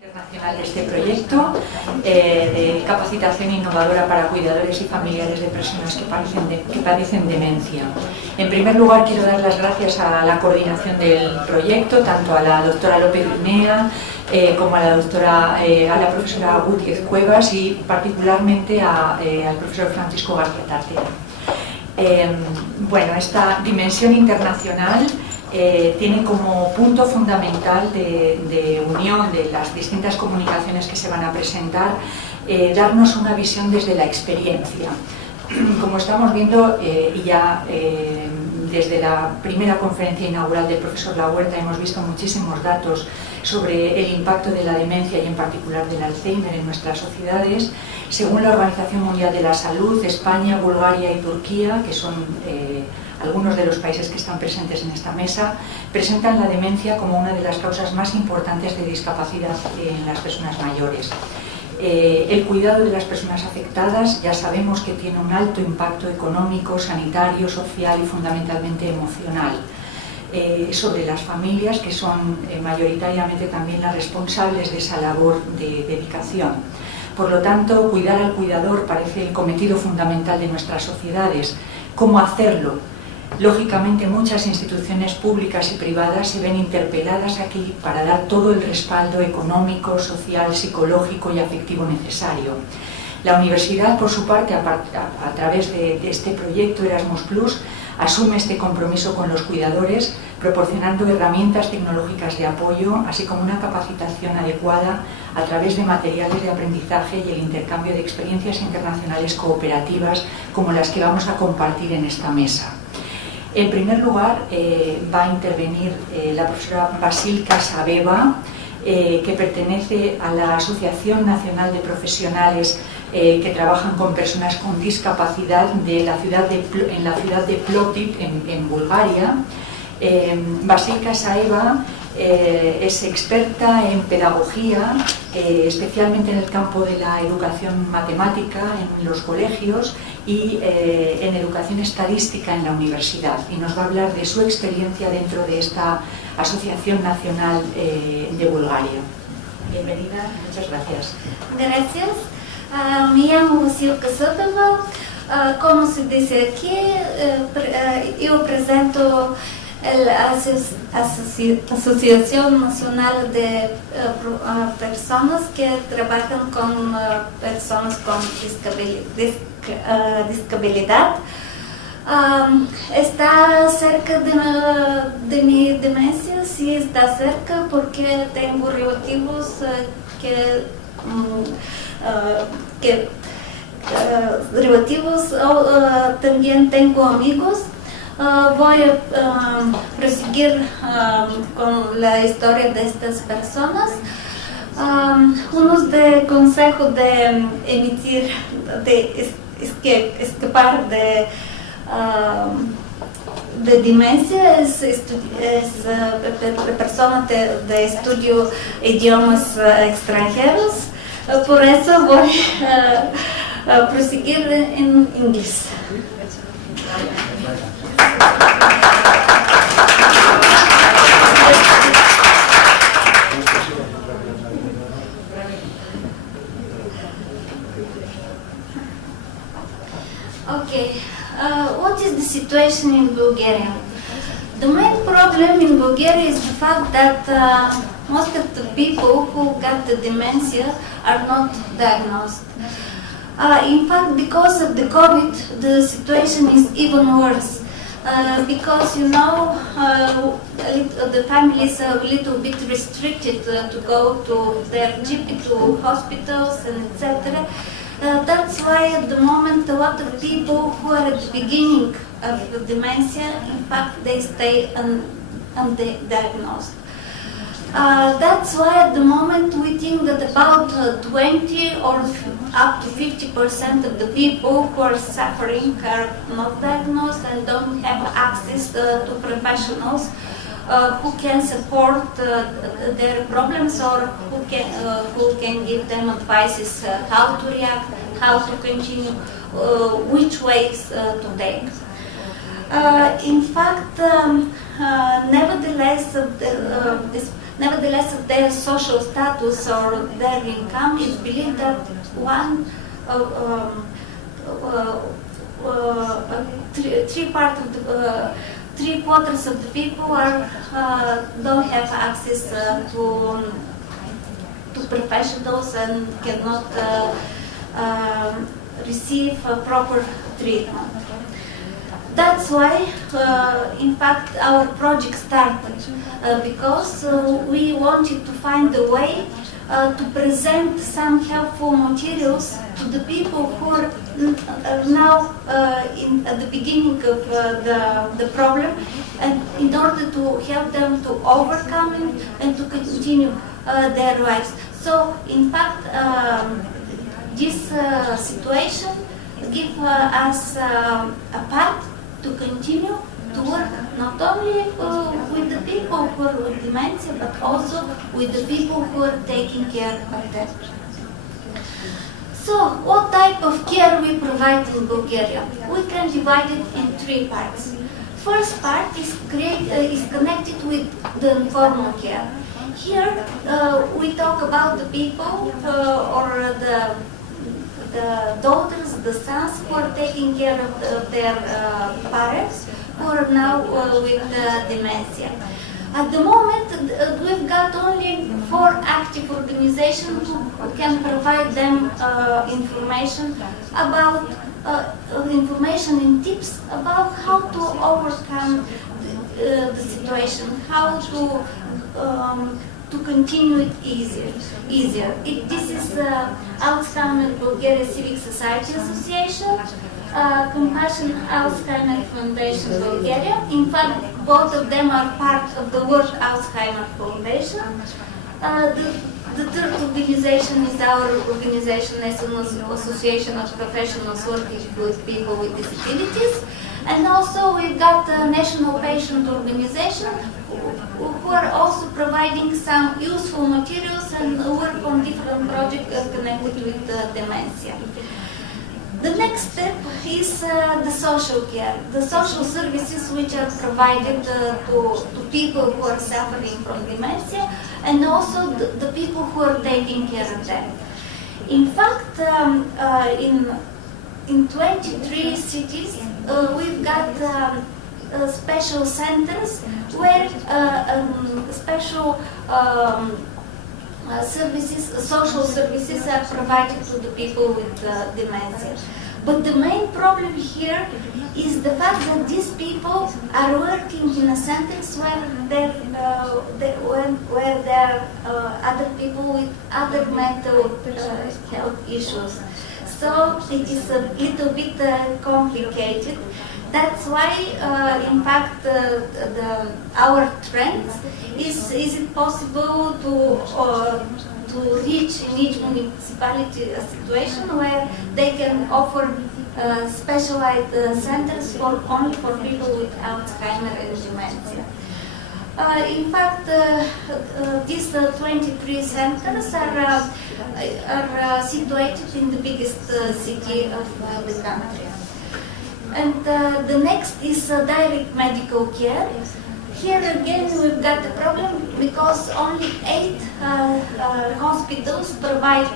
Internacional de este proyecto de capacitación innovadora para cuidadores y familiares de personas que padecen demencia. En primer lugar, quiero dar las gracias a la coordinación del proyecto, tanto a la doctora López Linea como a la profesora Gutiérrez Cuevas y particularmente al profesor Francisco García Tartea. Bueno, esta dimensión internacional tiene como punto fundamental de unión de las distintas comunicaciones que se van a presentar darnos una visión desde la experiencia. Como estamos viendo, desde la primera conferencia inaugural del profesor La Huerta hemos visto muchísimos datos sobre el impacto de la demencia y en particular del Alzheimer en nuestras sociedades. Según la Organización Mundial de la Salud, España, Bulgaria y Turquía, que son algunos de los países que están presentes en esta mesa, presentan la demencia como una de las causas más importantes de discapacidad en las personas mayores. El cuidado de las personas afectadas ya sabemos que tiene un alto impacto económico, sanitario, social y fundamentalmente emocional sobre las familias, que son mayoritariamente también las responsables de esa labor de dedicación. Por lo tanto, cuidar al cuidador parece el cometido fundamental de nuestras sociedades. ¿Cómo hacerlo? Lógicamente, muchas instituciones públicas y privadas se ven interpeladas aquí para dar todo el respaldo económico, social, psicológico y afectivo necesario. La universidad, por su parte, a través de este proyecto Erasmus+, asume este compromiso con los cuidadores, proporcionando herramientas tecnológicas de apoyo, así como una capacitación adecuada a través de materiales de aprendizaje y el intercambio de experiencias internacionales cooperativas como las que vamos a compartir en esta mesa. En primer lugar, va a intervenir la profesora Vasilka Sabeva, que pertenece a la Asociación Nacional de Profesionales que trabajan con personas con discapacidad en la ciudad de Plovdiv, en Bulgaria. Vasilka Sabeva es experta en pedagogía, especialmente en el campo de la educación matemática en los colegios y en educación estadística en la universidad, y nos va a hablar de su experiencia dentro de esta Asociación Nacional de Bulgaria. Bienvenida, muchas gracias. Gracias. Me llamo Vasilka Sabeva. Como se dice aquí, yo presento la Asociación Nacional de Personas que trabajan con personas con discapacidad. Está cerca de mi demencia, sí está cerca, porque tengo relativos también tengo amigos. Voy a proseguir con la historia de estas personas. Unos de consejos de emitir, de escapar de demencia es persona de estudio idiomas extranjeros. Por eso voy a proseguir en inglés. Okay, what is the situation in Bulgaria? The main problem in Bulgaria is the fact that most of the people who got the dementia are not diagnosed. In fact, because of the COVID, the situation is even worse. Because, you know, the families are a little bit restricted to go to their GP, to hospitals, and etc. That's why at the moment a lot of people who are at the beginning of the dementia, in fact, they stay undiagnosed. That's why at the moment we think that about 20 or up to 50% of the people who are suffering are not diagnosed and don't have access to professionals who can support their problems or who can give them advices how to react, how to continue, which ways to take. In fact, nevertheless, nevertheless their social status or their income is believed that three-quarters of the people don't have access to professionals and cannot receive proper treatment. That's why, in fact, our project started because we wanted to find a way to present some helpful materials to the people who are now at the beginning of the problem, and in order to help them to overcome it and to continue their lives. So, in fact, this situation gives us a path to continue to work not only with the people who are with dementia, but also with the people who are taking care of them. So, what type of care we provide in Bulgaria? We can divide it in three parts. First part is connected with the informal care. Here, we talk about the people or the daughters, the sons who are taking care of their parents who are now with dementia. At the moment, we've got only 4 active organizations who can provide them information about information and tips about how to overcome the situation, how to continue it easier. This is Alzheimer Bulgaria Civic Society Association, Compassion Alzheimer Foundation Bulgaria. In fact, both of them are part of the World Alzheimer Foundation. The third organization is our organization, National Association of Professionals Working with People with Disabilities. And also we've got a National Patient Organization who are also providing some useful materials and work on different projects connected with dementia. The next step is the social care, the social services which are provided to people who are suffering from dementia and also the people who are taking care of them. In fact, in 23 cities, we've got special centers where special social services are provided to the people with dementia. But the main problem here is the fact that these people are working in a centers where there are other people with other mental health issues. So it is a little bit complicated. That's why, in fact, our trend is it possible to reach in each municipality a situation where they can offer specialized centers only for people with Alzheimer and dementia. In fact, these 23 centers are situated in the biggest city of the country. And the next is direct medical care. Here again we've got a problem because only 8 hospitals provide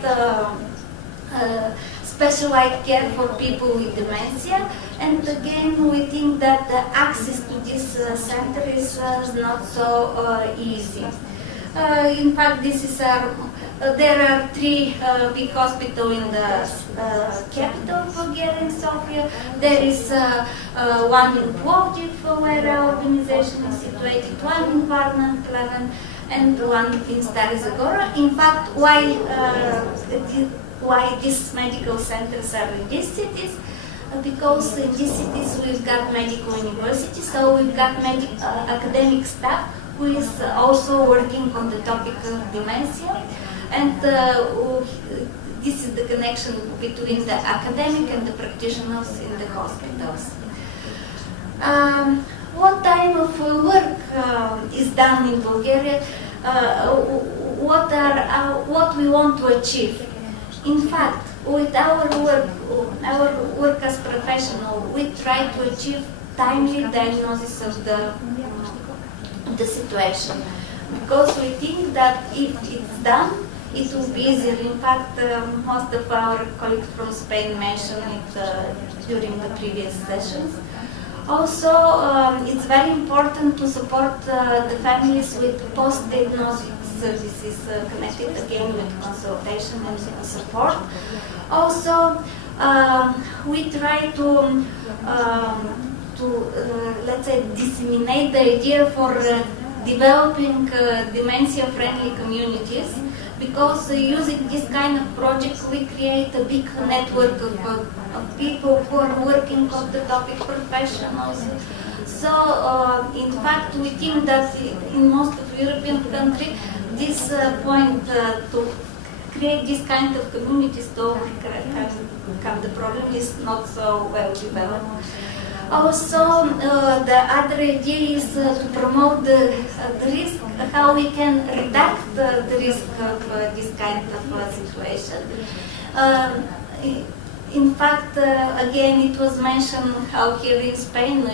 specialized care for people with dementia, and again we think that the access to this center is not so easy. In fact, there are 3 big hospitals in the capital of Bulgaria, in Sofia. There is one in Plovdiv where our organization is situated, one in Varna, Pleven, and one in Stara Zagora. In fact, why these medical centers are in these cities? Because in these cities we've got medical universities, so we've got academic staff who is also working on the topic of dementia. And this is the connection between the academic and the practitioners in the hospitals. What type of work is done in Bulgaria? What we want to achieve? In fact, with our work as professional, we try to achieve timely diagnosis of the situation. because we think that if it's done, it will be easier. In fact, most of our colleagues from Spain mentioned it during the previous sessions. Also, it's very important to support the families with post-diagnostic services connected again with consultation and support. Also, we try to let's say, disseminate the idea for developing dementia-friendly communities, because using this kind of projects we create a big network of people who are working on the topic, professionals. So in fact we think that in most of European countries this point to create this kind of communities to overcome the problem is not so well developed. Also, the other idea is to promote the risk, how we can reduce the risk of this kind of situation. In fact, again, it was mentioned how here in Spain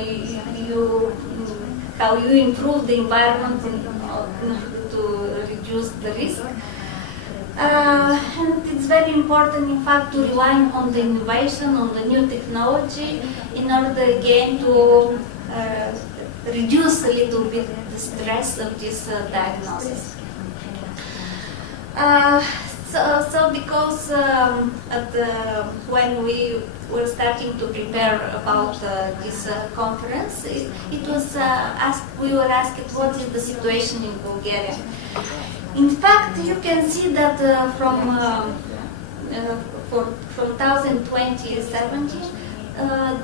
how you improve the environment in order to reduce the risk. And it's very important, in fact, to rely on the innovation, on the new technology, in order again to reduce a little bit the stress of this diagnosis. So because when we were starting to prepare about this conference, it was we were asked what is the situation in Bulgaria. In fact, you can see that from 2020-17,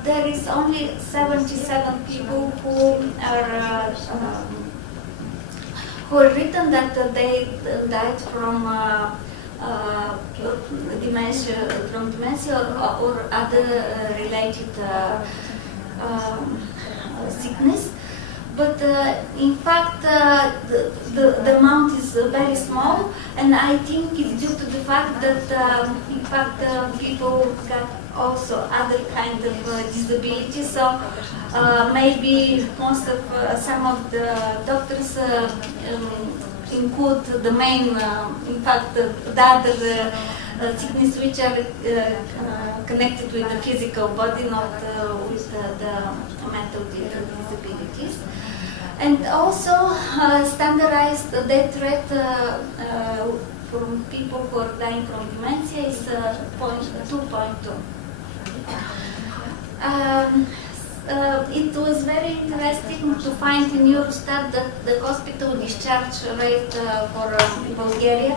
there is only 77 people who are written that they died from dementia or other related sickness. But in fact, the amount is very small, and I think it's due to the fact that, in fact, people got also other kind of disabilities. So maybe most of some of the doctors include the main, in fact, the other sickness which are connected with the physical body, not with the mental disabilities. And also standardized death rate from people who are dying from dementia is 2.2. It was very interesting to find in Eurostat that the hospital discharge rate for Bulgaria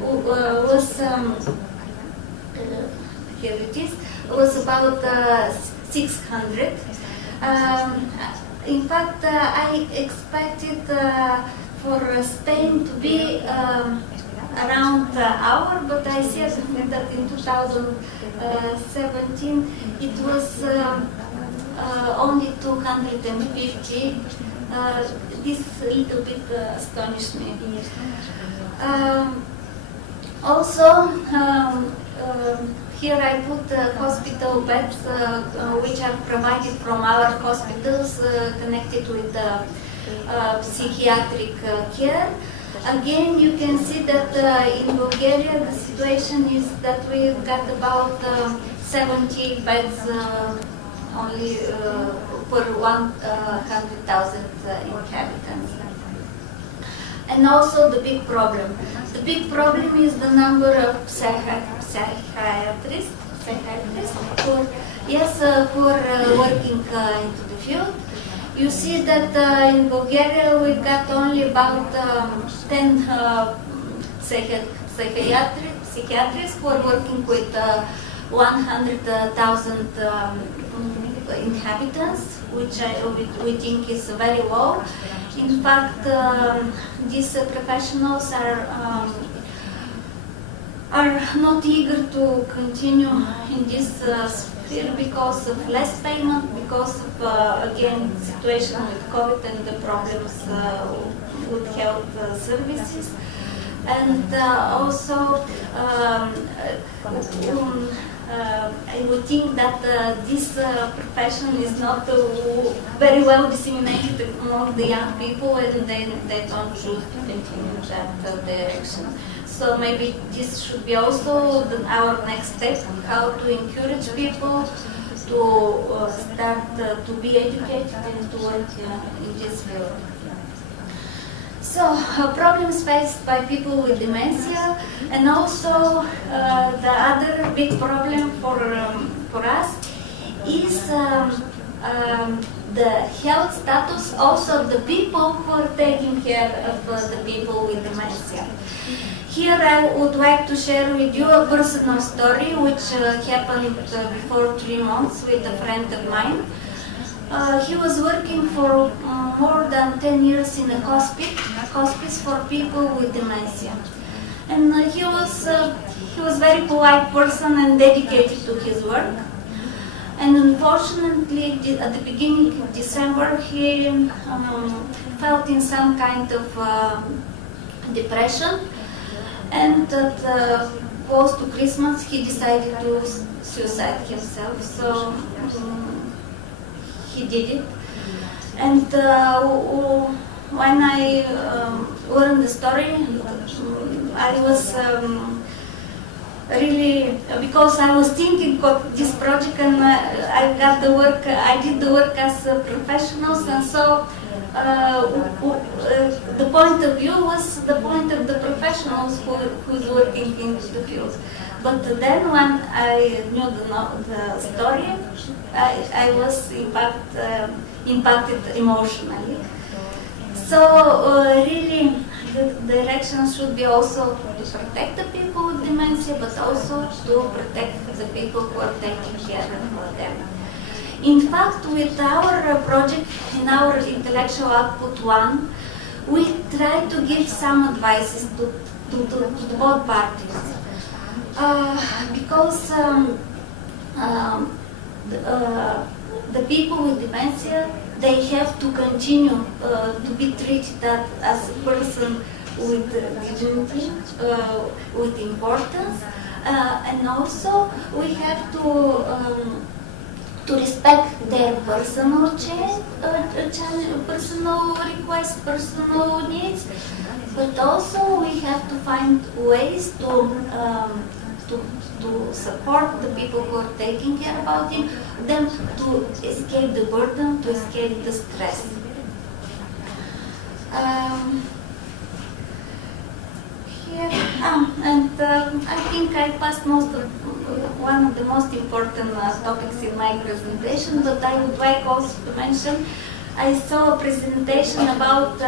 was here it is, was about 600. In fact, I expected for Spain to be around our, but I see that in 2017 it was only 250. This little bit astonished me. Also, here I put hospital beds which are provided from our hospitals connected with psychiatric care. Again, you can see that in Bulgaria the situation is that we've got about 70 beds only per 100,000 inhabitants. And also the big problem. The big problem is the number of psychiatrists who are working into the field. You see that in Bulgaria we've got only about 10 psychiatrists who are working with 100,000 inhabitants, which we think is very low. In fact, these professionals are not eager to continue in this sphere because of less payment, because of again situation with COVID and the problems with health services. And also, I would think that this profession is not very well disseminated among the young people, and they don't choose to continue that direction. So maybe this should be also our next step, how to encourage people to start to be educated and to work in this field. So, problems faced by people with dementia, and also the other big problem for us is the health status also of the people who are taking care of the people with dementia. Here I would like to share with you a personal story which happened before 3 months with a friend of mine. He was working for more than 10 years in a hospice for people with dementia. And he was very polite person and dedicated to his work. And unfortunately, at the beginning of December, he felt in some kind of depression. And close to Christmas, he decided to suicide himself. So he did it. And when I learned the story, I was really, because I was thinking of this project, and I got the work, I did the work as professionals, and so the point of view was the point of the professionals who's working in the field. But then when I knew the story, I was impacted emotionally. So really, the direction should be also to protect the people with dementia, but also to protect the people who are taking care of them. In fact, with our project, in our intellectual output 1, we try to give some advices to both parties. Because the people with dementia, they have to continue to be treated as a person with dignity, with importance, and also we have to respect their personal personal requests, personal needs, but also we have to find ways to support the people who are taking care about them to escape the burden, to escape the stress. I think I passed one of the most important topics in my presentation, but I would like also to mention, I saw a presentation about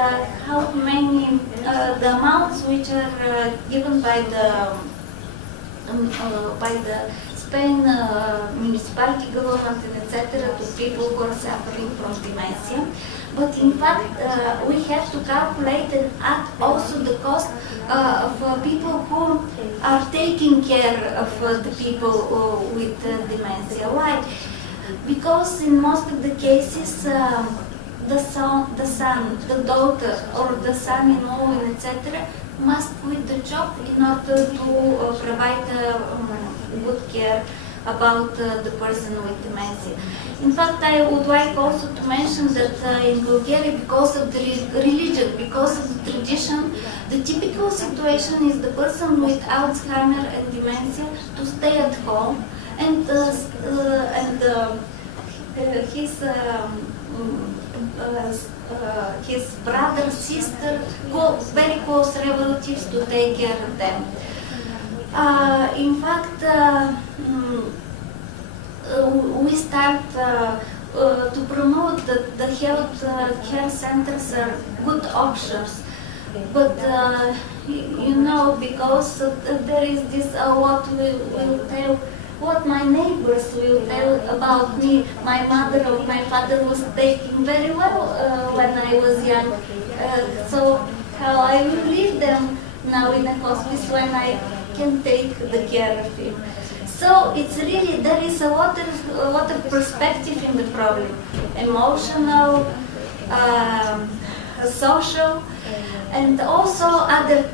how many, the amounts which are given by the Spain municipality government and etc. to people who are suffering from dementia. But in fact, we have to calculate and add also the cost of people who are taking care of the people with dementia. Why? Because in most of the cases, the son, the daughter, or the son-in-law, etc., must quit the job in order to provide good care about the person with dementia. In fact, I would like also to mention that in Bulgaria, because of the religion, because of the tradition, the typical situation is the person with Alzheimer and dementia to stay at home, and his brother, sister, very close relatives to take care of them. In fact, we start to promote that the health care centers are good options. But you know, because there is this what my neighbors will tell about me. My mother or my father was taking very well when I was young. So how I will leave them now in a hospice when I can take the care of him. So it's really, there is a lot of perspective in the problem. Emotional, social, and also other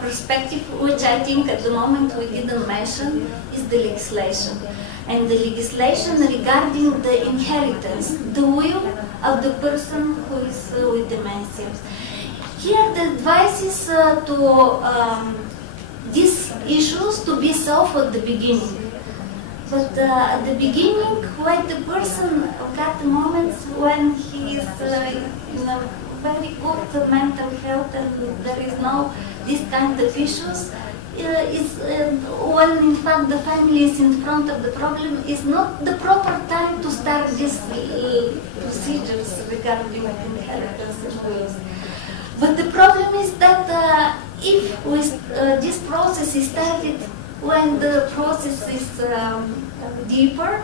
perspective, which I think at the moment we didn't mention, is the legislation. And the legislation regarding the inheritance, the will of the person who is with dementia. Here the advice is to these issues to be solved at the beginning. But at the beginning, when the person got the moments when he is in a very good mental health and there is no this kind of issues, when in fact the family is in front of the problem, is not the proper time to start these procedures regarding inheritance and wills. But the problem is that if this process is started when the process is deeper,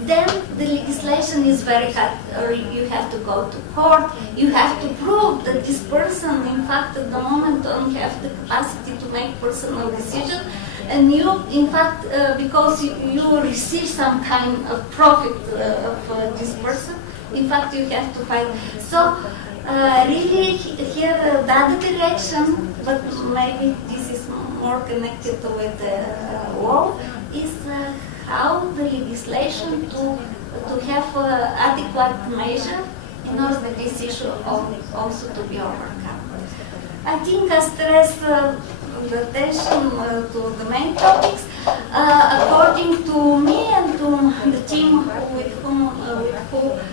then the legislation is very hard, or you have to go to court, you have to prove that this person, in fact, at the moment don't have the capacity to make personal decisions, and you, in fact, because you receive some kind of profit of this person, in fact, you have to fight. So, really, here the other direction, but maybe this is more connected with the law, is how the legislation to have adequate measure in order for this issue also to be overcome. I think I stress the attention to the main topics. According to me and to the team with whom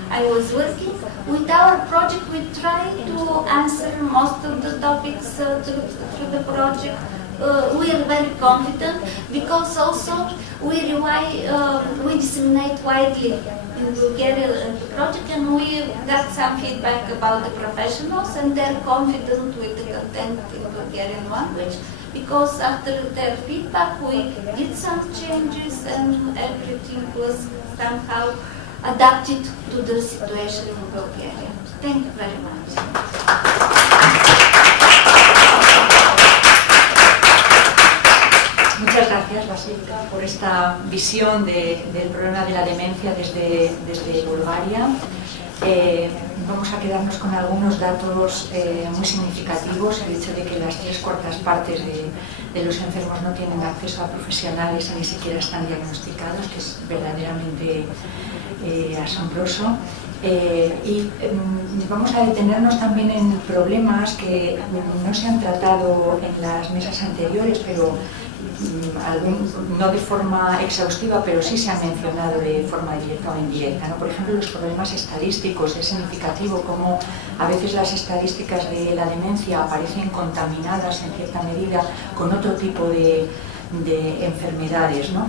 I was working, with our project we try to answer most of the topics through the project. We are very confident because also we rely, we disseminate widely in Bulgaria the project, and we got some feedback about the professionals, and they're confident with the content in Bulgarian language because after their feedback we did some changes and everything was somehow adapted to the situation in Bulgaria. Thank you very much. Muchas gracias, Basílica, por esta visión del problema de la demencia desde Bulgaria. Vamos a quedarnos con algunos datos muy significativos. El hecho de que las 3/4 partes de los enfermos no tienen acceso a profesionales y ni siquiera están diagnosticados, que es verdaderamente asombroso. Y vamos a detenernos también en problemas que no se han tratado en las mesas anteriores, pero no de forma exhaustiva, pero sí se ha mencionado de forma directa o indirecta, ¿no? Por ejemplo, los problemas estadísticos. Es significativo cómo a veces las estadísticas de la demencia aparecen contaminadas en cierta medida con otro tipo de enfermedades, ¿no?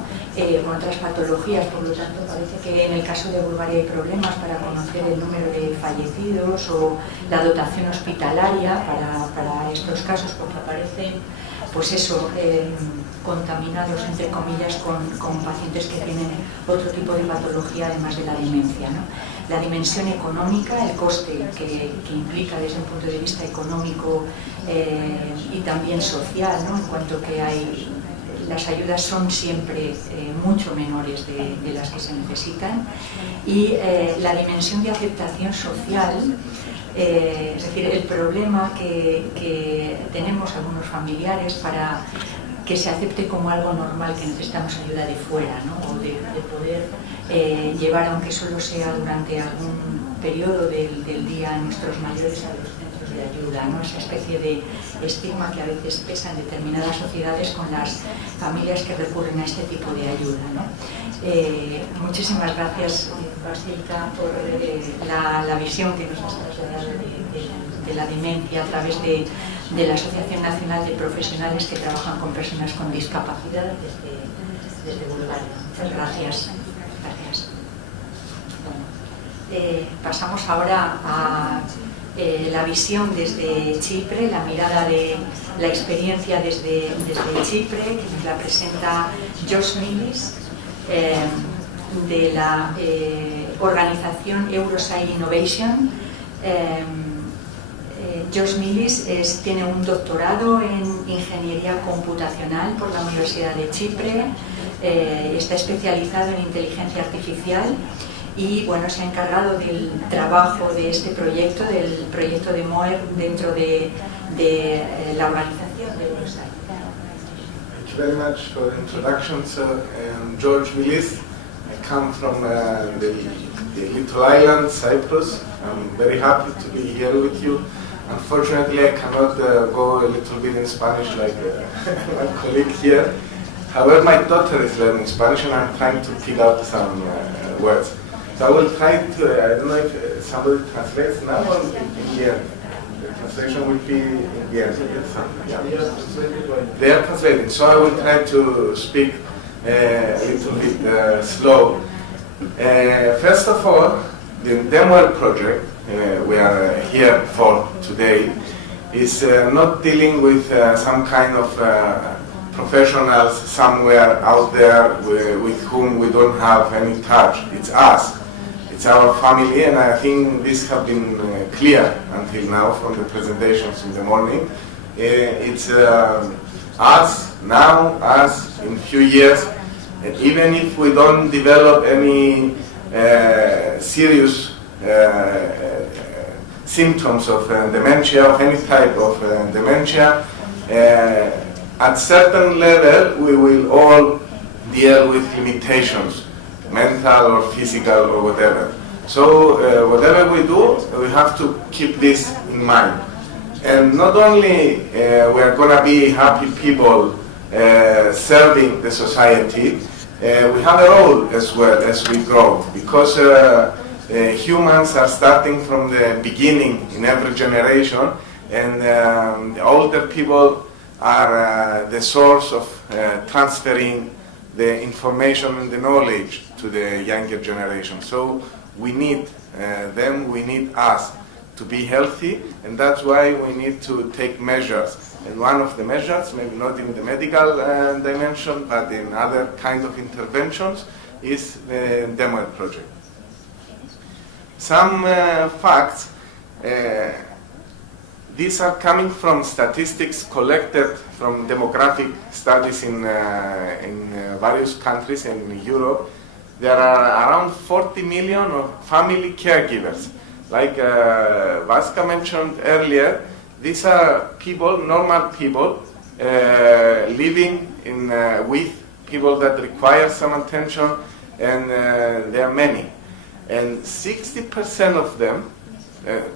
Con otras patologías. Por lo tanto, parece que en el caso de Bulgaria hay problemas para conocer el número de fallecidos o la dotación hospitalaria para estos casos, porque aparecen, pues eso, contaminados, entre comillas, con pacientes que tienen otro tipo de patología además de la demencia, ¿no? La dimensión económica, el coste que implica desde un punto de vista económico y también social, ¿no? En cuanto que las ayudas son siempre mucho menores de las que se necesitan, y la dimensión de aceptación social, es decir, el problema que tenemos algunos familiares para que se acepte como algo normal que necesitamos ayuda de fuera, ¿no? O de poder llevar, aunque solo sea durante algún periodo del día, a nuestros mayores a los centros de ayuda, ¿no? Esa especie de estigma que a veces pesa en determinadas sociedades con las familias que recurren a este tipo de ayuda, ¿no? Muchísimas gracias, Basílica, por la visión que nos has trasladado de la demencia a través de la Asociación Nacional de Profesionales que trabajan con personas con discapacidad desde Bulgaria. Muchas gracias. Bueno, pasamos ahora a la visión desde Chipre, la mirada de la experiencia desde Chipre, que nos la presenta José de la organización Eurocy Innovation. José tiene un doctorado en Ingeniería Computacional por la Universidad de Chipre, está especializado en inteligencia artificial y bueno, se ha encargado del trabajo de este proyecto, del proyecto DEMOER dentro de la organización de Eurocy. Thank you very much for the introduction, sir. I'm George Willis. I come from the little island, Cyprus. I'm very happy to be here with you. Unfortunately, I cannot go a little bit in Spanish like my colleague here. However, my daughter is learning Spanish and I'm trying to pick out some words. So I will try to, I don't know if somebody translates now or in the end. The translation will be in the end. They are translating, so I will try to speak a little bit slow. First of all, the DEMOER project we are here for today is not dealing with some kind of professionals somewhere out there with whom we don't have any touch. It's us. It's our family, and I think this has been clear until now from the presentations in the morning. It's us now, us in a few years, and even if we don't develop any serious symptoms of dementia, of any type of dementia, at certain level we will all deal with limitations, mental or physical or whatever. So whatever we do, we have to keep this in mind. And not only we are going to be happy people serving the society, we have a role as well as we grow, because humans are starting from the beginning in every generation, and the older people are the source of transferring the information and the knowledge to the younger generation. So we need them, we need us to be healthy, and that's why we need to take measures. And one of the measures, maybe not in the medical dimension, but in other kinds of interventions, is the DEMOER project. Some facts, these are coming from statistics collected from demographic studies in various countries in Europe. There are around 40 million of family caregivers. Like Vasca mentioned earlier, these are people, normal people, living with people that require some attention, and there are many. And 60% of them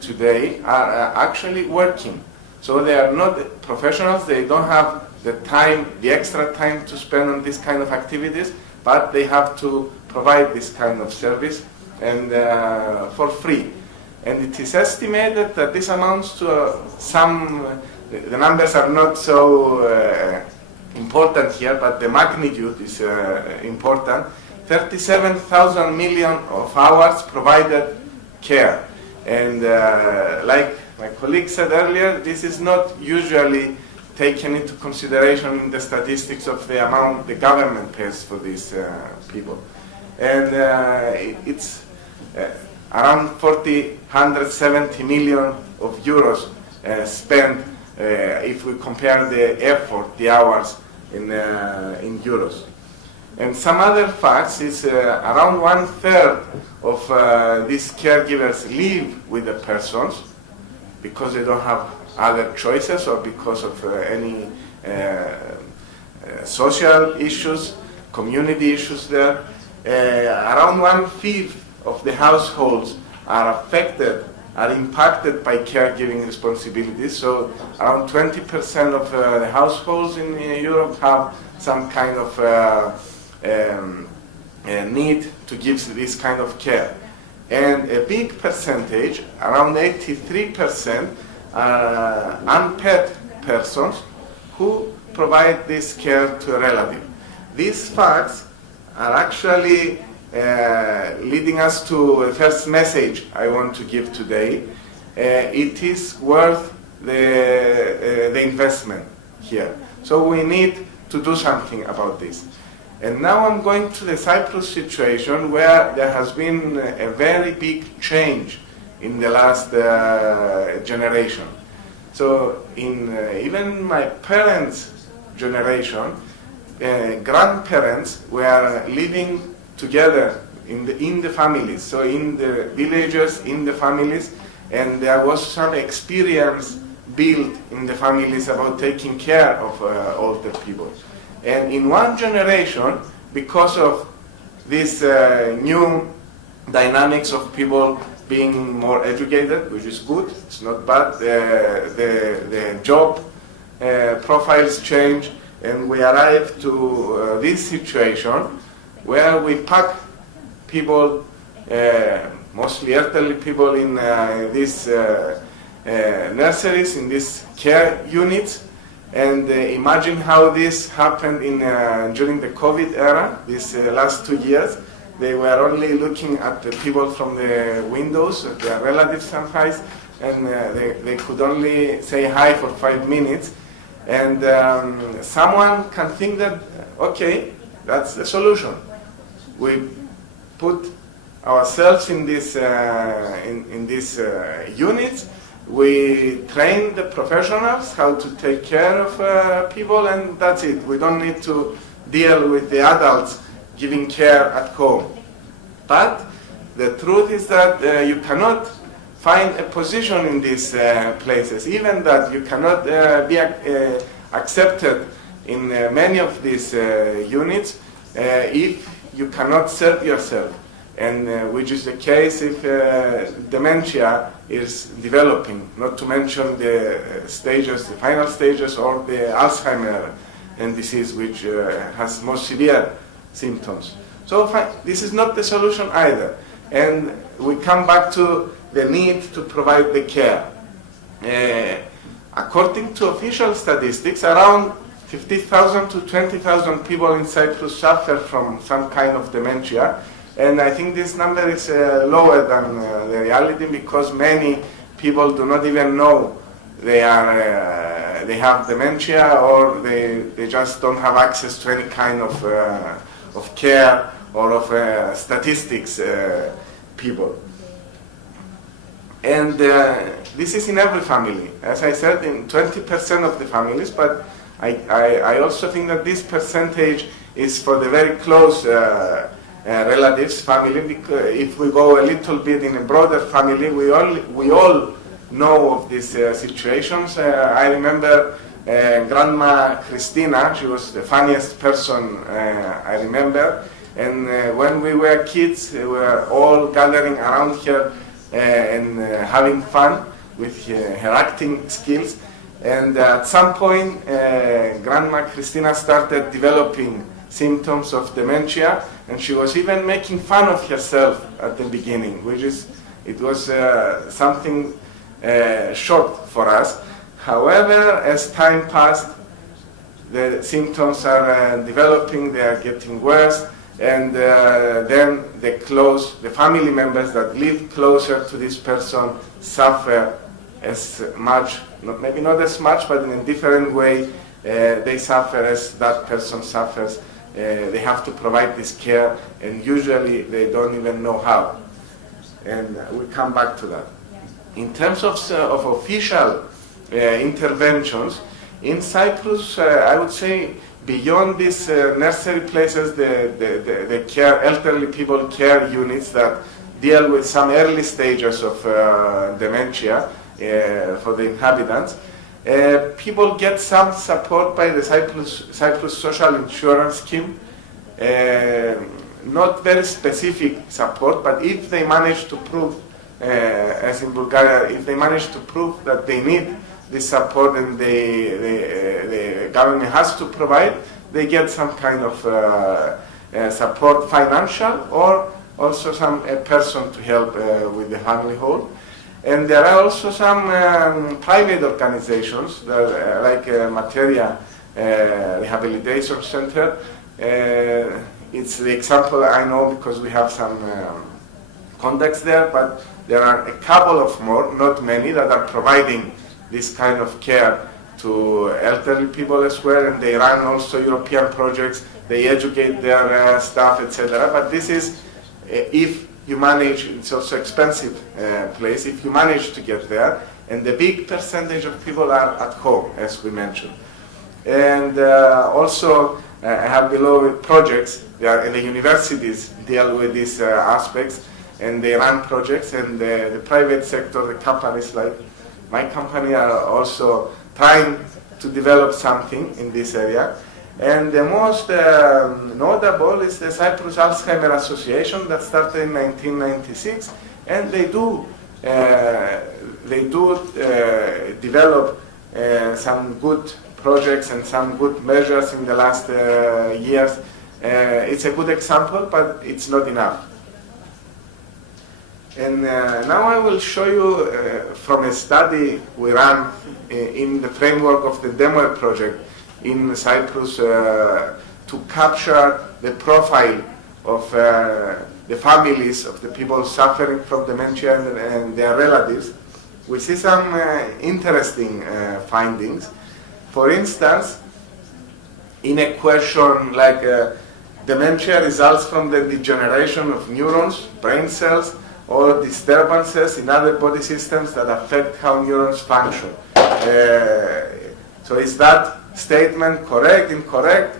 today are actually working. So they are not professionals, they don't have the time, the extra time to spend on this kind of activities, but they have to provide this kind of service, and for free. And it is estimated that this amounts to the numbers are not so important here, but the magnitude is important. 37,000 million of hours provided care. And like my colleague said earlier, this is not usually taken into consideration in the statistics of the amount the government pays for these people. And it's around 170 million of euros spent if we compare the effort, the hours in euros. And some other facts is around 1/3 of these caregivers live with the persons because they don't have other choices, or because of any social issues, community issues there. Around 1/5 of the households are affected, are impacted by caregiving responsibilities. So around 20% of the households in Europe have some kind of need to give this kind of care. And a big percentage, around 83%, are unpaid persons who provide this care to a relative. These facts are actually leading us to the first message I want to give today. It is worth the investment here. So we need to do something about this. And now I'm going to the Cyprus situation, where there has been a very big change in the last generation. So in even my parents' generation, grandparents were living together in the families, so in the villages, in the families, and there was some experience built in the families about taking care of older people. And in one generation, because of this new dynamics of people being more educated, which is good, it's not bad, the job profiles change, and we arrive to this situation where we pack people, mostly elderly people, in these nurseries, in these care units, and imagine how this happened during the COVID era, these last 2 years. They were only looking at the people from the windows, their relatives sometimes, and they could only say hi for 5 minutes. And someone can think that, okay, that's the solution. We put ourselves in this units. We train the professionals how to take care of people, and that's it. We don't need to deal with the adults giving care at home. But the truth is that you cannot find a position in these places, even that you cannot be accepted in many of these units if you cannot serve yourself, and which is the case if dementia is developing, not to mention the stages, the final stages, or the Alzheimer disease, which has more severe symptoms. So this is not the solution either. And we come back to the need to provide the care. According to official statistics, around 50,000 to 20,000 people in Cyprus suffer from some kind of dementia. And I think this number is lower than the reality, because many people do not even know they have dementia, or they just don't have access to any kind of care or of statistics people. And this is in every family. As I said, in 20% of the families, but I also think that this percentage is for the very close relatives, family, because if we go a little bit in a broader family, we all know of these situations. I remember Grandma Christina. She was the funniest person I remember. And when we were kids, we were all gathering around her and having fun with her acting skills. And at some point, Grandma Christina started developing symptoms of dementia, and she was even making fun of herself at the beginning, it was something shock for us. However, as time passed, the symptoms are developing, they are getting worse, and then the family members that live closer to this person suffer as much, maybe not as much, but in a different way. They suffer as that person suffers. They have to provide this care, and usually they don't even know how. And we'll come back to that. In terms of official interventions, in Cyprus, I would say beyond these nursery places, the care, elderly people care units that deal with some early stages of dementia for the inhabitants, people get some support by the Cyprus Social Insurance Scheme. Not very specific support, but if they manage to prove, as in Bulgaria, if they manage to prove that they need this support and the government has to provide, they get some kind of support, financial, or also some person to help with the family hold. And there are also some private organizations that, like Materia Rehabilitation Center. It's the example I know because we have some contacts there, but there are a couple of more, not many, that are providing this kind of care to elderly people as well, and they run also European projects, they educate their staff, etc. But this is, if you manage, it's also expensive place, if you manage to get there, and the big percentage of people are at home, as we mentioned. And also I have below projects. The universities deal with these aspects, and they run projects, and the private sector, the companies like my company, are also trying to develop something in this area. And the most notable is the Cyprus Alzheimer Association that started in 1996, and they do develop some good projects and some good measures in the last years. It's a good example, but it's not enough. And now I will show you from a study we ran in the framework of the DEMOER project in Cyprus to capture the profile of the families of the people suffering from dementia and their relatives. We see some interesting findings. For instance, in a question like dementia results from the degeneration of neurons, brain cells, or disturbances in other body systems that affect how neurons function. So is that statement correct, incorrect?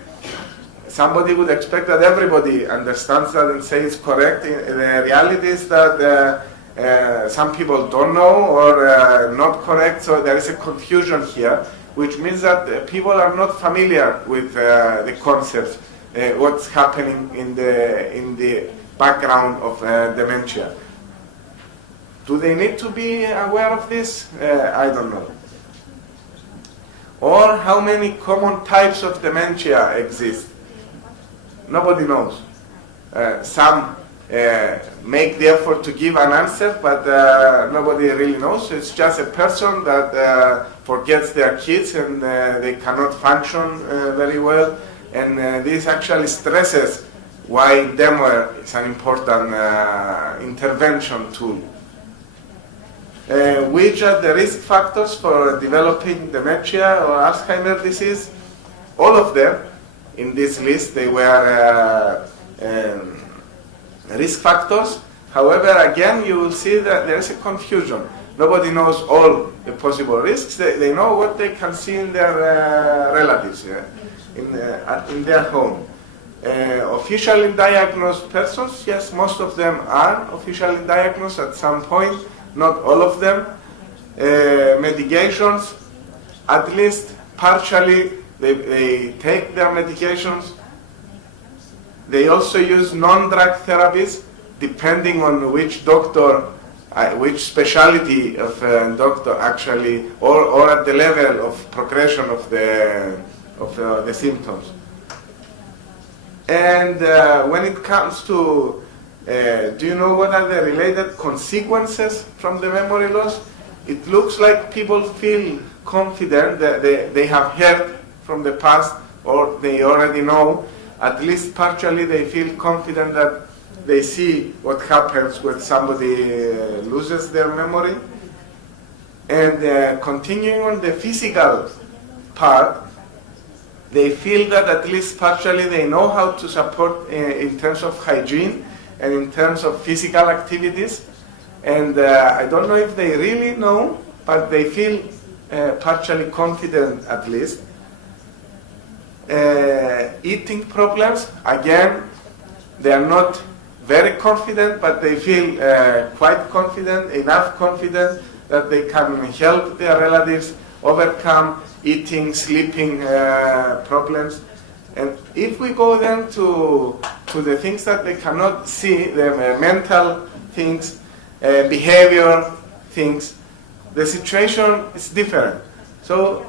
Somebody would expect that everybody understands that and say it's correct. The reality is that some people don't know or not correct, so there is a confusion here, which means that people are not familiar with the concepts, what's happening in the background of dementia. Do they need to be aware of this? I don't know. Or how many common types of dementia exist? Nobody knows. Some make the effort to give an answer, but nobody really knows. It's just a person that forgets their kids and they cannot function very well. And this actually stresses why DEMOER is an important intervention tool. Which are the risk factors for developing dementia or Alzheimer's disease? All of them in this list, they were risk factors. However, again, you will see that there is a confusion. Nobody knows all the possible risks. They know what they can see in their relatives, in their home. Officially diagnosed persons, yes, most of them are officially diagnosed at some point. Not all of them. Medications, at least partially, they take their medications. They also use non-drug therapies, depending on which doctor, which specialty of doctor actually, or at the level of progression of the symptoms. And when it comes to do you know what are the related consequences from the memory loss? It looks like people feel confident that they have heard from the past, or they already know, at least partially they feel confident that they see what happens when somebody loses their memory. And continuing on the physical part, they feel that at least partially they know how to support in terms of hygiene and in terms of physical activities. And I don't know if they really know, but they feel partially confident at least. Eating problems, again, they are not very confident, but they feel quite confident, enough confident that they can help their relatives overcome eating, sleeping problems. And if we go then to the things that they cannot see, the mental things, behavior things, the situation is different. So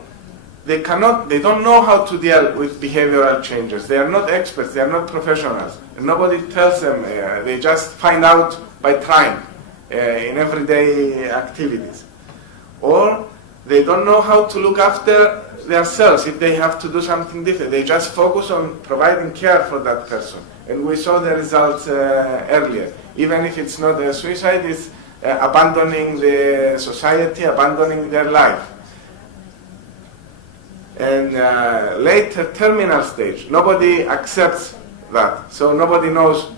they don't know how to deal with behavioral changes. They are not experts, they are not professionals. And nobody tells them, they just find out by trying in everyday activities. Or they don't know how to look after themselves if they have to do something different. They just focus on providing care for that person. And we saw the results earlier. Even if it's not a suicide, it's abandoning the society, abandoning their life. And later terminal stage, nobody accepts that. So nobody knows,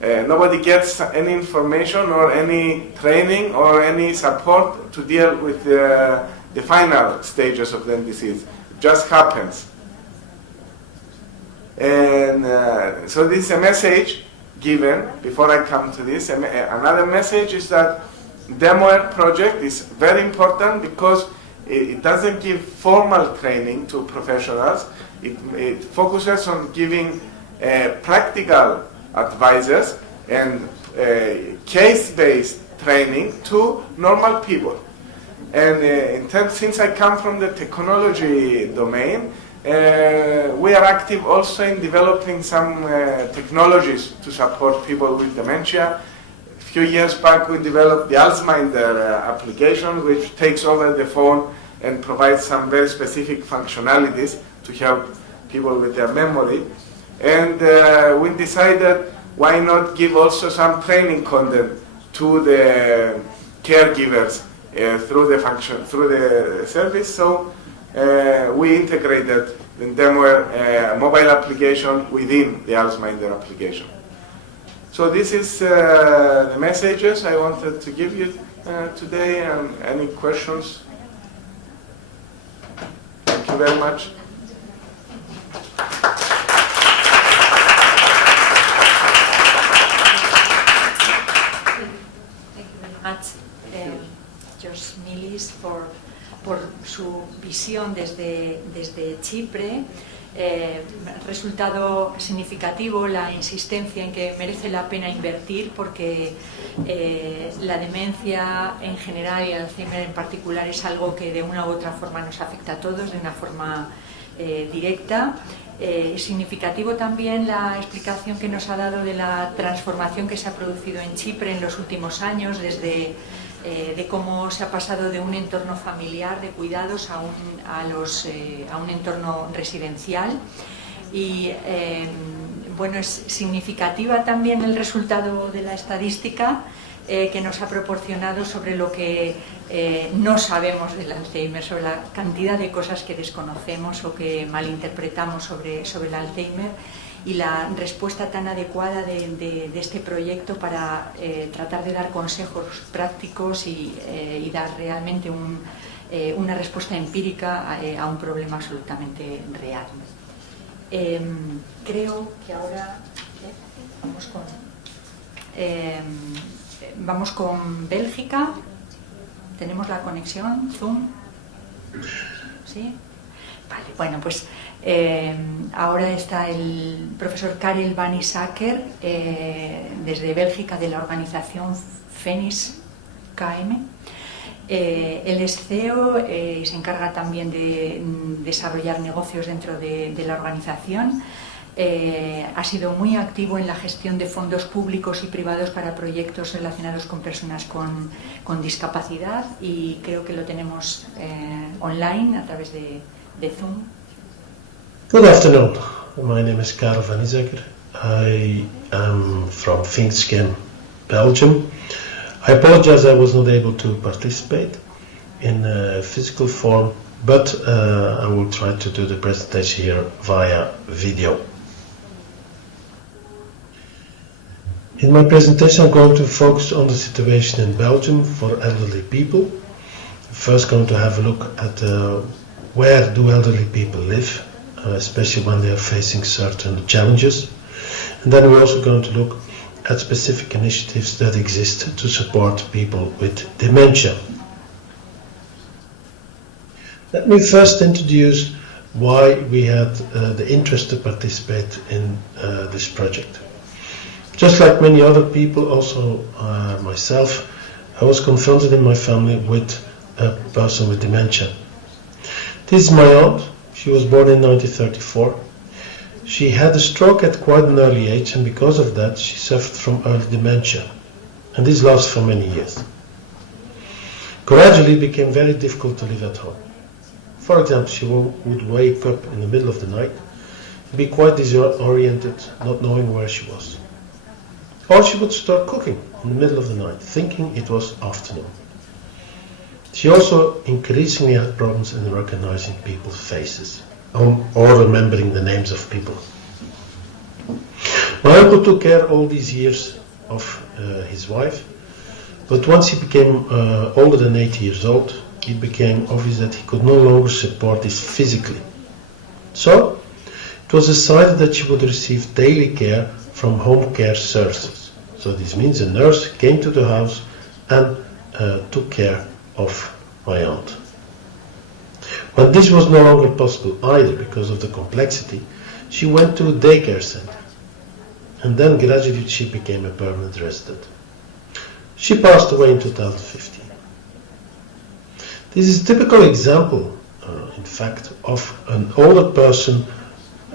nobody gets any information or any training or any support to deal with the final stages of the disease. It just happens. And so this is a message given before I come to this. Another message is that DEMOER project is very important because it doesn't give formal training to professionals. It focuses on giving practical advices and case-based training to normal people. And since I come from the technology domain, we are active also in developing some technologies to support people with dementia. A few years back we developed the Alzheimer application, which takes over the phone and provides some very specific functionalities to help people with their memory. And we decided why not give also some training content to the caregivers through the service. So we integrated the DEMOER mobile application within the Alzheimer application. So this is the messages I wanted to give you today. And any questions? Thank you very much. José Milis por su visión desde Chipre. Resultado significativo la insistencia en que merece la pena invertir porque la demencia en general y el Alzheimer en particular es algo que de una u otra forma nos afecta a todos de una forma directa. Significativo también la explicación que nos ha dado de la transformación que se ha producido en Chipre en los últimos años, desde de cómo se ha pasado de un entorno familiar de cuidados a un entorno residencial. Y bueno, es significativa también el resultado de la estadística que nos ha proporcionado sobre lo que no sabemos del Alzheimer, sobre la cantidad de cosas que desconocemos o que malinterpretamos sobre el Alzheimer, y la respuesta tan adecuada de este proyecto para tratar de dar consejos prácticos y dar realmente una respuesta empírica a un problema absolutamente real. Creo que ahora vamos con Bélgica. ¿Tenemos la conexión? ¿Zoom? ¿Sí? Vale, bueno, pues ahora está el profesor Karel van Isacker desde Bélgica, de la organización Phoenixkm. Él es CEO y se encarga también de desarrollar negocios dentro de la organización. Ha sido muy activo en la gestión de fondos públicos y privados para proyectos relacionados con personas con discapacidad, y creo que lo tenemos online a través de Zoom. Good afternoon. My name is Karel van Isacker. I am from Phoenixkm, Belgium. I apologize I was not able to participate in physical form, but I will try to do the presentation here via video. In my presentation I'm going to focus on the situation in Belgium for elderly people. First going to have a look at where do elderly people live, especially when they are facing certain challenges. And then we're also going to look at specific initiatives that exist to support people with dementia. Let me first introduce why we had the interest to participate in this project. Just like many other people, also myself, I was confronted in my family with a person with dementia. This is my aunt. She was born in 1934. She had a stroke at quite an early age, and because of that she suffered from early dementia, and this lasted for many years. Gradually it became very difficult to live at home. For example, she would wake up in the middle of the night, be quite disoriented, not knowing where she was. Or she would start cooking in the middle of the night, thinking it was afternoon. She also increasingly had problems in recognizing people's faces or remembering the names of people. My uncle took care all these years of his wife, but once he became older than 80 years old, it became obvious that he could no longer support this physically. So it was decided that she would receive daily care from home care services. So this means a nurse came to the house and took care of my aunt. When this was no longer possible either because of the complexity, she went to a daycare center, and then gradually she became a permanent resident. She passed away in 2015. This is a typical example, in fact, of an older person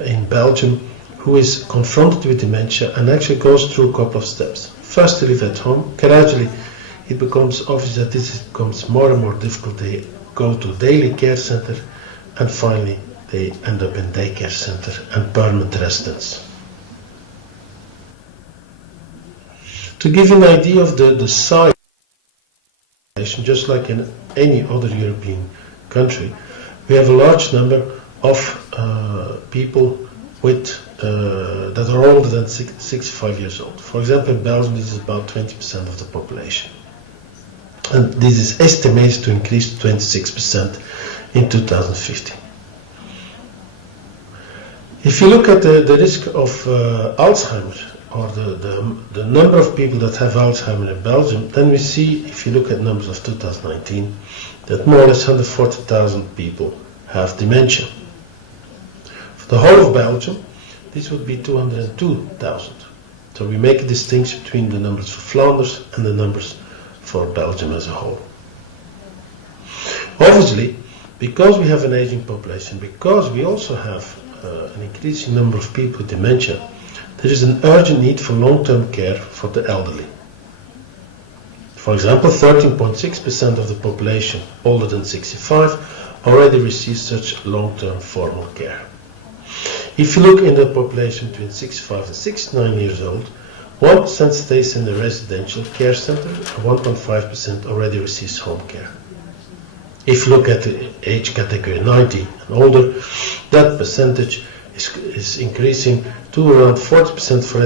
in Belgium who is confronted with dementia and actually goes through a couple of steps. First, they live at home. Gradually, it becomes obvious that this becomes more and more difficult. They go to daily care center, and finally, they end up in daycare center and permanent residence. To give you an idea of the size, just like in any other European country, we have a large number of people with that are older than 65 years old. For example, in Belgium, this is about 20% of the population. And this is estimated to increase to 26% in 2050. If you look at the risk of Alzheimer's, or the number of people that have Alzheimer's in Belgium, then we see, if you look at numbers of 2019, that more or less 140,000 people have dementia. For the whole of Belgium, this would be 202,000. So we make a distinction between the numbers for Flanders and the numbers for Belgium as a whole. Obviously, because we have an aging population, because we also have an increasing number of people with dementia, there is an urgent need for long-term care for the elderly. For example, 13.6% of the population older than 65 already receives such long-term formal care. If you look in the population between 65 and 69 years old, 1% stays in the residential care center and 1.5% already receives home care. If you look at the age category 90 and older, that percentage is increasing to around 40% for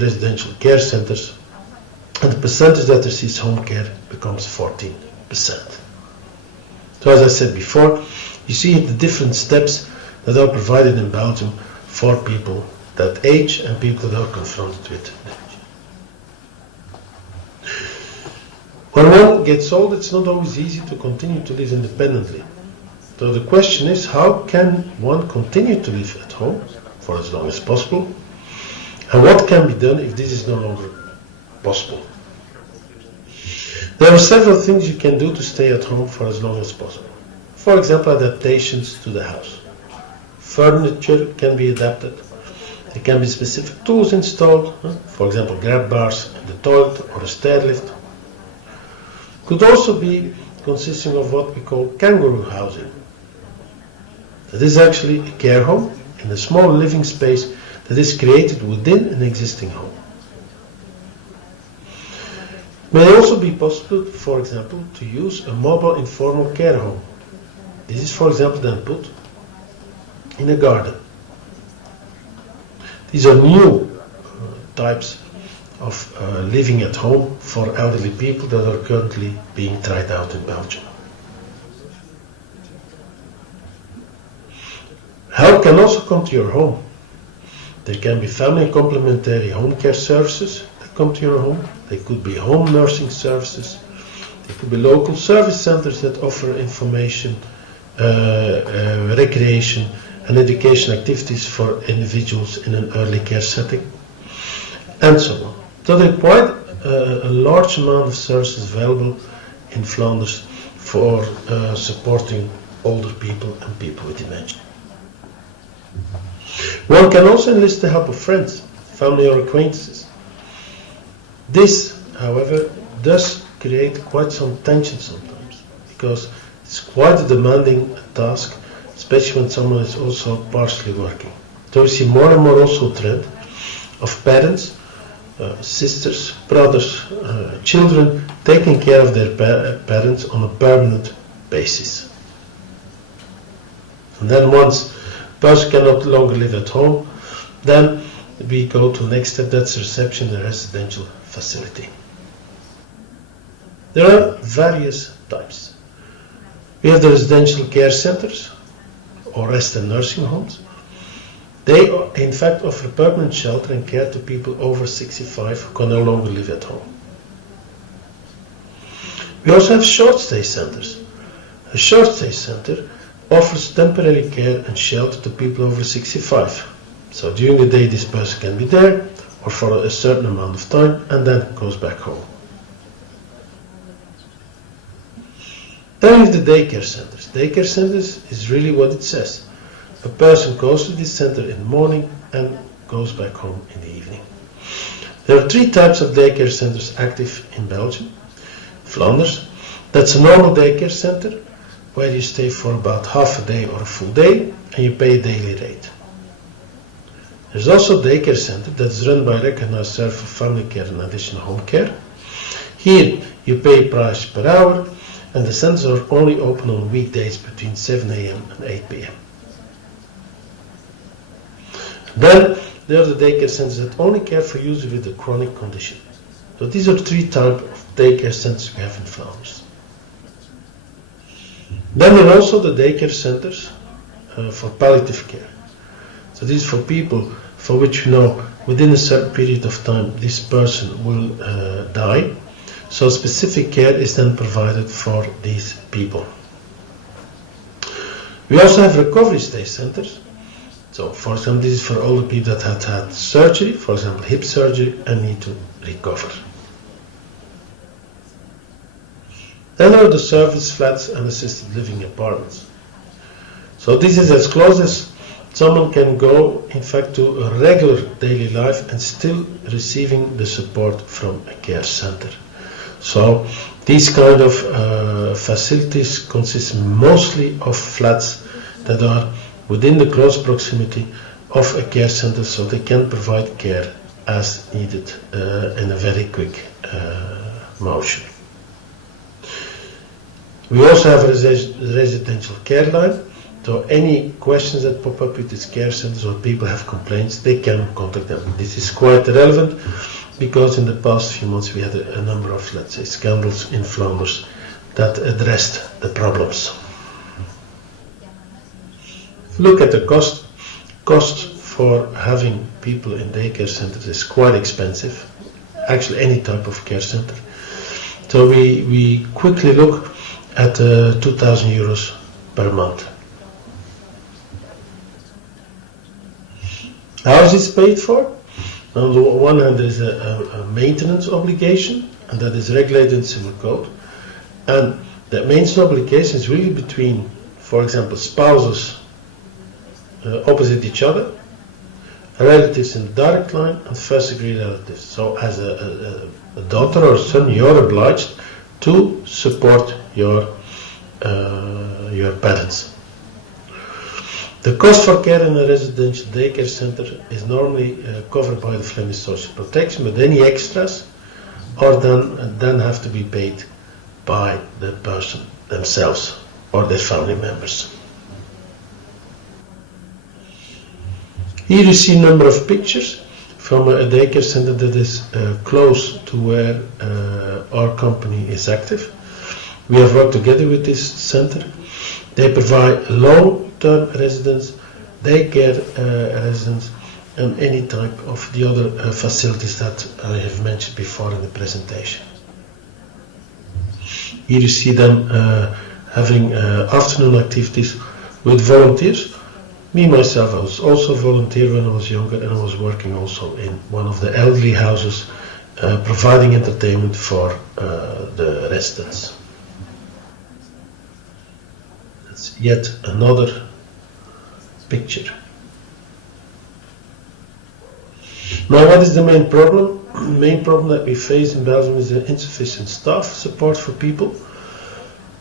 residential care centers, and the percentage that receives home care becomes 14%. So as I said before, you see the different steps that are provided in Belgium for people that age and people that are confronted with dementia. When one gets old, it's not always easy to continue to live independently. So the question is, how can one continue to live at home for as long as possible? And what can be done if this is no longer possible? There are several things you can do to stay at home for as long as possible. For example, adaptations to the house. Furniture can be adapted. There can be specific tools installed, for example, grab bars in the toilet or a stair lift. Could also be consisting of what we call kangaroo housing. That is actually a care home in a small living space that is created within an existing home. It may also be possible, for example, to use a mobile informal care home. This is, for example, then put in a garden. These are new types of living at home for elderly people that are currently being tried out in Belgium. Help can also come to your home. There can be family complementary home care services that come to your home. They could be home nursing services. There could be local service centers that offer information, recreation and education activities for individuals in an early care setting, and so on. So there are quite a large amount of services available in Flanders for supporting older people and people with dementia. One can also enlist the help of friends, family or acquaintances. This, however, does create quite some tension sometimes, because it's quite a demanding task, especially when someone is also partially working. So we see more and more also a trend of parents, sisters, brothers, children taking care of their parents on a permanent basis. And then once a person can no longer live at home, then we go to the next step, that's reception in a residential facility. There are various types. We have the residential care centers or rest and nursing homes. They in fact offer permanent shelter and care to people over 65 who can no longer live at home. We also have short stay centers. A short stay center offers temporary care and shelter to people over 65. So during the day this person can be there or for a certain amount of time and then goes back home. Then we have the daycare centers. Daycare centers is really what it says. A person goes to this center in the morning and goes back home in the evening. There are 3 types of daycare centers active in Belgium. Flanders, that's a normal daycare center where you stay for about half a day or a full day and you pay a daily rate. There's also a daycare center that's run by a recognized service for family care and additional home care. Here you pay a price per hour and the centers are only open on weekdays between 7 a.m. and 8 p.m. Then there are the daycare centers that only care for users with a chronic condition. So these are 3 types of daycare centers we have in Flanders. Then there are also the daycare centers for palliative care. So these are for people for which you know within a certain period of time this person will die. So specific care is then provided for these people. We also have recovery stay centers. So for example, this is for older people that had had surgery, for example hip surgery, and need to recover. Then there are the service flats and assisted living apartments. So this is as close as someone can go, in fact, to a regular daily life and still receiving the support from a care center. So these kind of facilities consist mostly of flats that are within the close proximity of a care center, so they can provide care as needed in a very quick motion. We also have a residential care line, so any questions that pop up with these care centers or people have complaints, they can contact them. This is quite relevant because in the past few months we had a number of, let's say, scandals in Flanders that addressed the problems. Look at the cost. Cost for having people in daycare centers is quite expensive. Actually, any type of care center. So we quickly look at 2,000 euros per month. How is this paid for? On the one hand, there is a maintenance obligation, and that is regulated in civil code. And that maintenance obligation is really between, for example, spouses opposite each other, relatives in the direct line, and first degree relatives. So as a daughter or son, you're obliged to support your parents. The cost for care in a residential daycare center is normally covered by the Flemish Social Protection, but any extras are then have to be paid by the person themselves or their family members. Here you see a number of pictures from a daycare center that is close to where our company is active. We have worked together with this center. They provide long-term residence, daycare residence, and any type of the other facilities that I have mentioned before in the presentation. Here you see them having afternoon activities with volunteers. Me, myself, I was also a volunteer when I was younger, and I was working also in one of the elderly houses, providing entertainment for the residents. That's yet another picture. Now, what is the main problem? The main problem that we face in Belgium is the insufficient staff support for people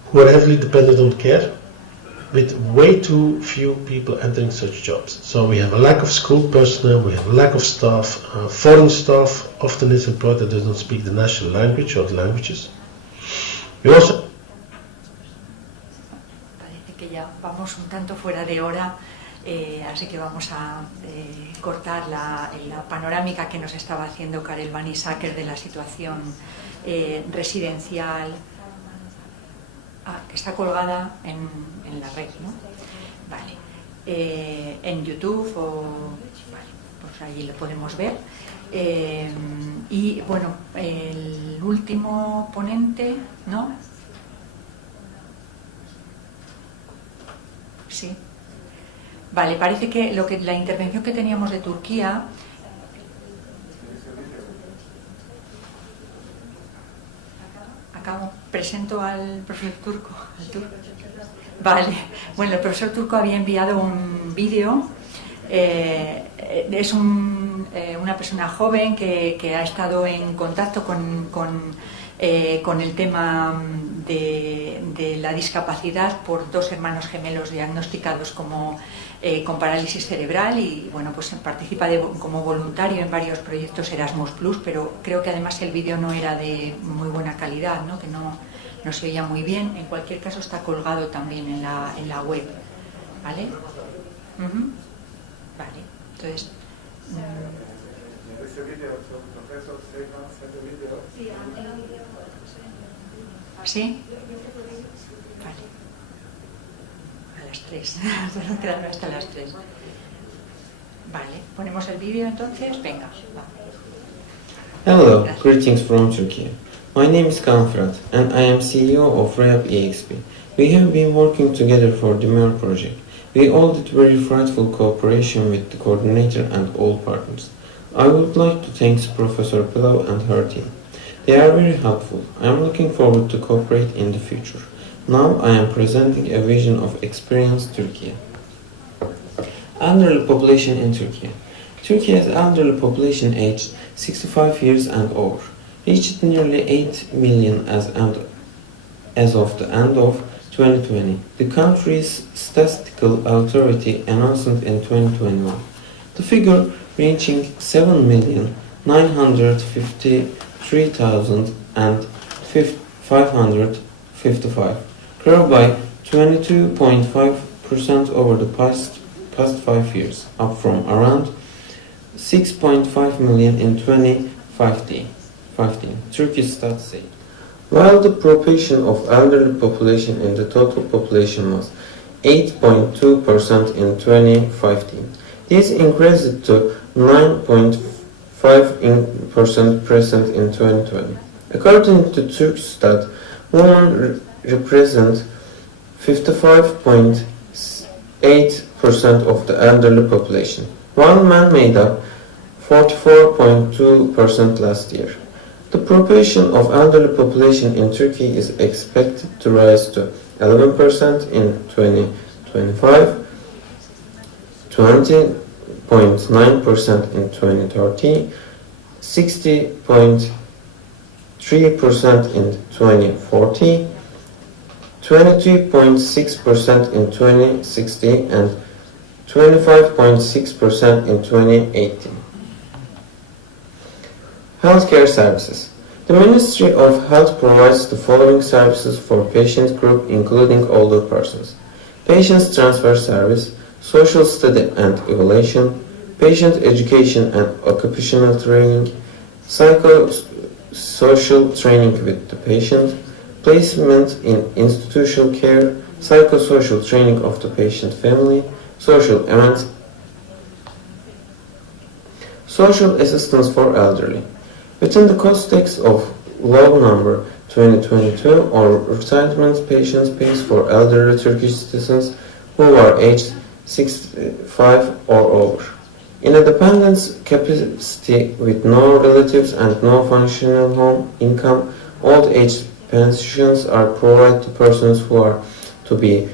who are heavily dependent on care, with way too few people entering such jobs. So we have a lack of school personnel, we have a lack of staff, foreign staff often is employed that does not speak the national language or the languages. We also... Parece que ya vamos un tanto fuera de hora, así que vamos a cortar la panorámica que nos estaba haciendo Karel van Isacker de la situación residencial. Que está colgada en la red, ¿no? Vale. en YouTube vale, pues ahí lo podemos ver. Y bueno, el último ponente, ¿no? Sí. Vale, parece que la intervención que teníamos de Turquía. Acabo. Presento al profesor turco. Vale. Bueno, el profesor turco había enviado un vídeo. Es una persona joven que ha estado en contacto con el tema de la discapacidad por dos hermanos gemelos diagnosticados con parálisis cerebral y bueno, pues participa como voluntario en varios proyectos Erasmus+, pero creo que además el vídeo no era de muy buena calidad, ¿no? Que no se oía muy bien. En cualquier caso está colgado también en la web, ¿vale? Vale, entonces... ¿Sí? Vale. A las 3. Solo quedan hasta las 3. Vale, ponemos el vídeo entonces. Venga. Hello, greetings from Turkey. My name is Facultad and I am CEO of Rehab EXP. We have been working together for the DEMOER project. We all did very fruitful cooperation with the coordinator and all partners. I would like to thank Professor Pilav and her team. They are very helpful. I am looking forward to cooperate in the future. Now I am presenting a vision of Experience Turkey. Elderly population in Turkey. Turkey's elderly population aged 65 years and over reached nearly 8 million as of the end of 2020. The country's statistical authority announced in 2021. The figure reaching 7,953,555, grew by 22.5% over the past 5 years, up from around 6.5 million in 2015. Turkish stats say. While the proportion of elderly population in the total population was 8.2% in 2015, this increased to 9.5% present in 2020. According to Turkstat, women represent 55.8% of the elderly population, while men made up 44.2% last year. The proportion of elderly population in Turkey is expected to rise to 11% in 2025, 20.9% in 2030, 60.3% in 2040, 22.6% in 2060, and 25.6% in 2018. Healthcare services. The Ministry of Health provides the following services for patient group including older persons: patient transfer service, social study and evaluation, patient education and occupational training, psychosocial training with the patient, placement in institutional care, psychosocial training of the patient family, social events, social assistance for elderly. Within the context of Law Number 2022, or retirement patients pays for elderly Turkish citizens who are aged 65 or over. In a dependent capacity with no relatives and no functional home income, old age pensions are provided to persons who are to be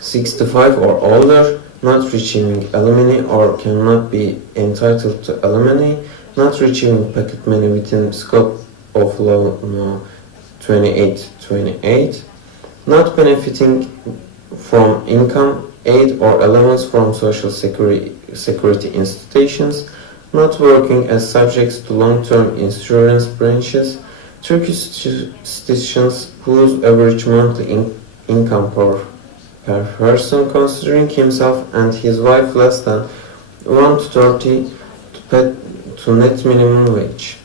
65 or older, not receiving alimony or cannot be entitled to alimony, not receiving pocket money within the scope of Law No. 2828, not benefiting from income, aid or allowance from social security institutions, not working as subjects to long-term insurance branches, Turkish citizens whose average monthly income per person considering himself and his wife less than 130 to net minimum wage.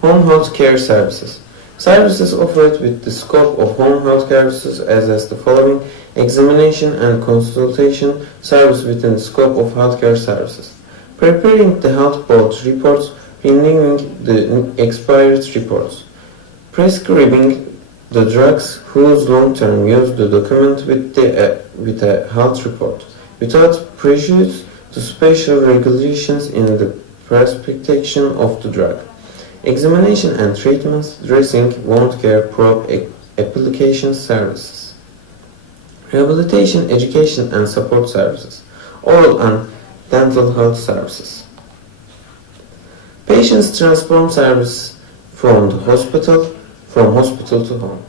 Home health care services. Services offered with the scope of home health services as the following: examination and consultation service within the scope of healthcare services, preparing the health board reports, renewing the expired reports, prescribing the drugs whose long-term use the document with a health report, without prejudice to special regulations in the prescription of the drug, examination and treatments, dressing, wound care, probe application services, rehabilitation, education and support services, oral and dental health services, patients transport service from hospital to home,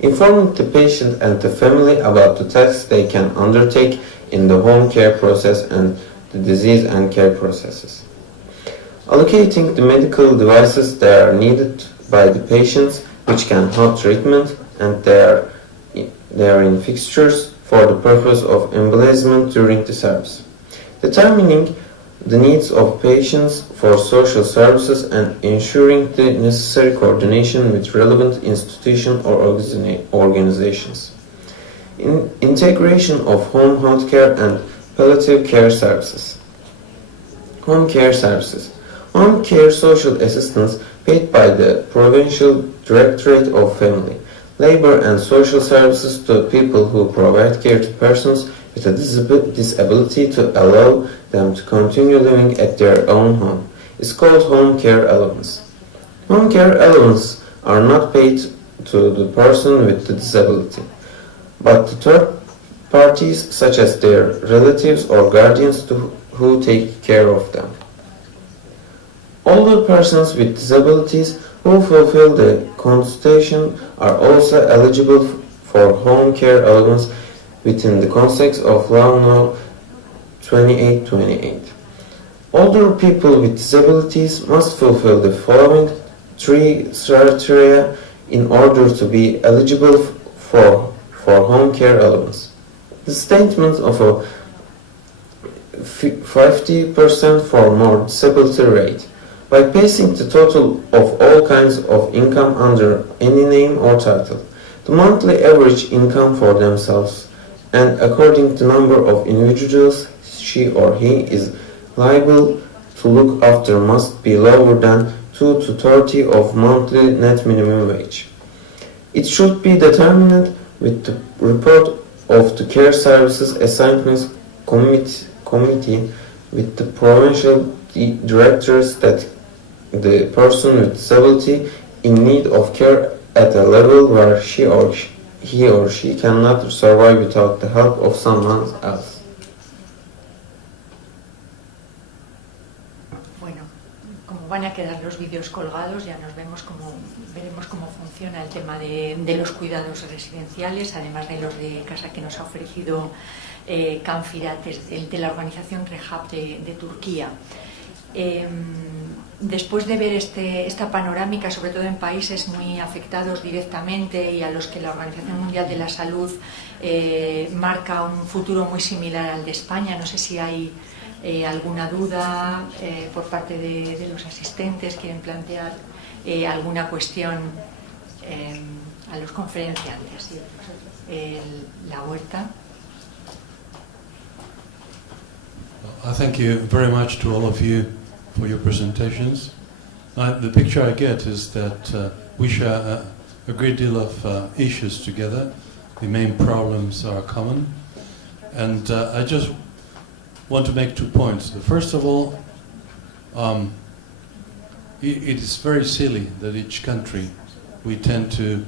informing the patient and the family about the tasks they can undertake in the home care process and the disease and care processes, allocating the medical devices that are needed by the patients which can help treatment, and they are in fixtures for the purpose of embellishment during the service, determining the needs of patients for social services and ensuring the necessary coordination with relevant institutions or organizations, integration of home health care and palliative care services, home care services, home care social assistance paid by the Provincial Directorate of Family, Labor and Social Services to people who provide care to persons with a disability to allow them to continue living at their own home, is called home care allowance. Home care allowance are not paid to the person with the disability, but to third parties such as their relatives or guardians who take care of them. Older persons with disabilities who fulfill the constitution are also eligible for home care allowance within the context of Law No. 2828. Older people with disabilities must fulfill the following 3 criteria in order to be eligible for home care allowance: the statement of a 50% for more disability rate, by passing the total of all kinds of income under any name or title, the monthly average income for themselves, and according to number of individuals she or he is liable to look after must be lower than 2 to 30 of monthly net minimum wage. It should be determined with the report of the Care Services Assignments Committee with the provincial directors that the person with disability in need of care at a level where he or she cannot survive without the help of someone else. Bueno, como van a quedar los vídeos colgados, ya veremos cómo funciona el tema de los cuidados residenciales, además de los de casa que nos ha ofrecido Canfirat de la organización Rehab de Turquía. Después de ver esta panorámica, sobre todo en países muy afectados directamente y a los que la Organización Mundial de la Salud marca un futuro muy similar al de España, no sé si hay alguna duda por parte de los asistentes, quieren plantear alguna cuestión a los conferenciantes. La Huerta. I thank you very much to all of you for your presentations. The picture I get is that we share a great deal of issues together. The main problems are common, and I just want to make 2 points. First of all, it is very silly that each country we tend to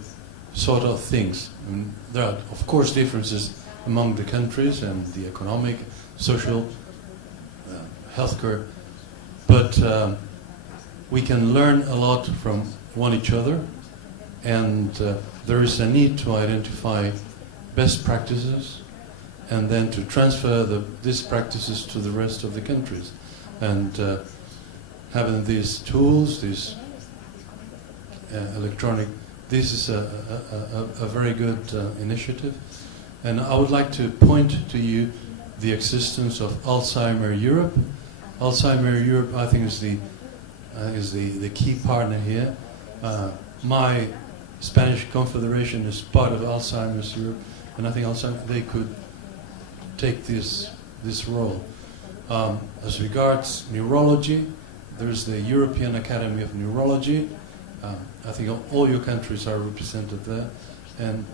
sort out things. And there are, of course, differences among the countries and the economic, social, healthcare, but we can learn a lot from each other, and there is a need to identify best practices and then to transfer these practices to the rest of the countries. And having these tools, these electronic, this is a very good initiative. And I would like to point to you the existence of Alzheimer Europe. Alzheimer Europe, I think, is the key partner here. My Spanish Confederation is part of Alzheimer's Europe, and I think they could take this role. As regards neurology, there's the European Academy of Neurology. I think all your countries are represented there, and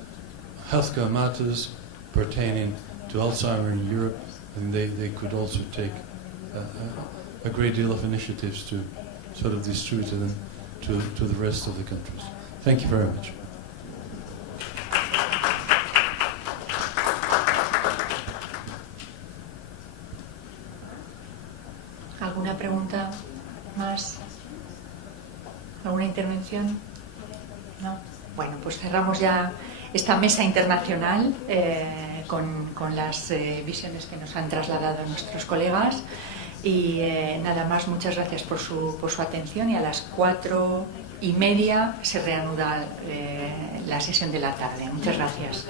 healthcare matters pertaining to Alzheimer's in Europe, and they could also take a great deal of initiatives to sort of distribute them to the rest of the countries. Thank you very much. ¿Alguna pregunta más? ¿Alguna intervención? ¿No? Bueno, pues cerramos ya esta mesa internacional con las visiones que nos han trasladado nuestros colegas. Y nada más, muchas gracias por su atención, y a las 4:30 se reanuda la sesión de la tarde. Muchas gracias.